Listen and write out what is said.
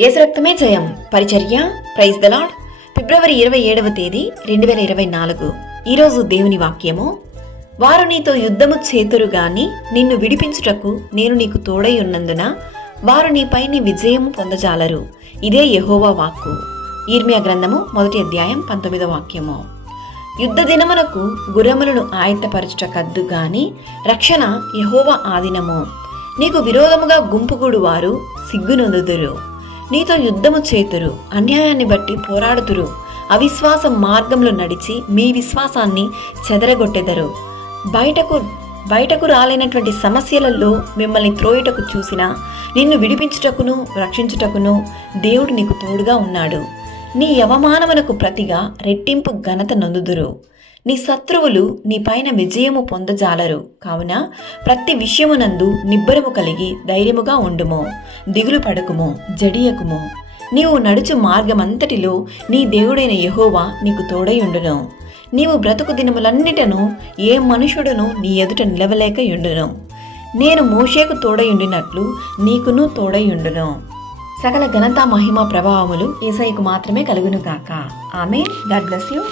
యేసు రక్తమే జయం. పరిచర్య. Praise the lord. ఫిబ్రవరి 27వ తేదీ 2024. ఈరోజు దేవుని వాక్యము. వారు నీతో యుద్ధము చేతురు గాని నిన్ను విడిపించుటకు నేను నీకు తోడై ఉన్నందున వారు నీపైని విజయము పొందజాలరు. ఇదే యెహోవా వాక్కు. ఇర్మియా గ్రంథము 1వ అధ్యాయం 19వ వాక్యము. యుద్ధ దినమునకు గుర్రములను ఆయత్తపరచుట కద్దు గాని రక్షణ యెహోవా ఆధీనము. నీకు విరోధముగా గుంపుగూడు వారు సిగ్గునొందుదురు. నీతో యుద్ధము చేతురు, అన్యాయాన్ని బట్టి పోరాడుతురు, అవిశ్వాస మార్గంలో నడిచి మీ విశ్వాసాన్ని చెదరగొట్టెదరు. బయటకు రాలేనటువంటి సమస్యలలో మిమ్మల్ని త్రోయుటకు చూసినా నిన్ను విడిపించుటకును రక్షించుటకును దేవుడు నీకు తోడుగా ఉన్నాడు. నీ అవమానమునకు ప్రతిగా రెట్టింపు ఘనత నొందుదురు. నీ శత్రువులు నీ పైన విజయము పొందజాలరు. కావున ప్రతి విషయమునందు నిబ్బరము కలిగి ధైర్యముగా ఉండుము. దిగులు పడకుము, జడియకుము. నీవు నడుచు మార్గమంతటిలో నీ దేవుడైన యెహోవా నీకు తోడైయుండును. నీవు బ్రతుకు దినములన్నిటను ఏ మనుషుడును నీ ఎదుట నిలవలేక యుండును. నేను మోషేకు తోడయుండినట్లు నీకును తోడయుండును. సకల ఘనత మహిమ ప్రభావములు యేసయ్యకు మాత్రమే కలుగును కాక. ఆమేన్. God bless you.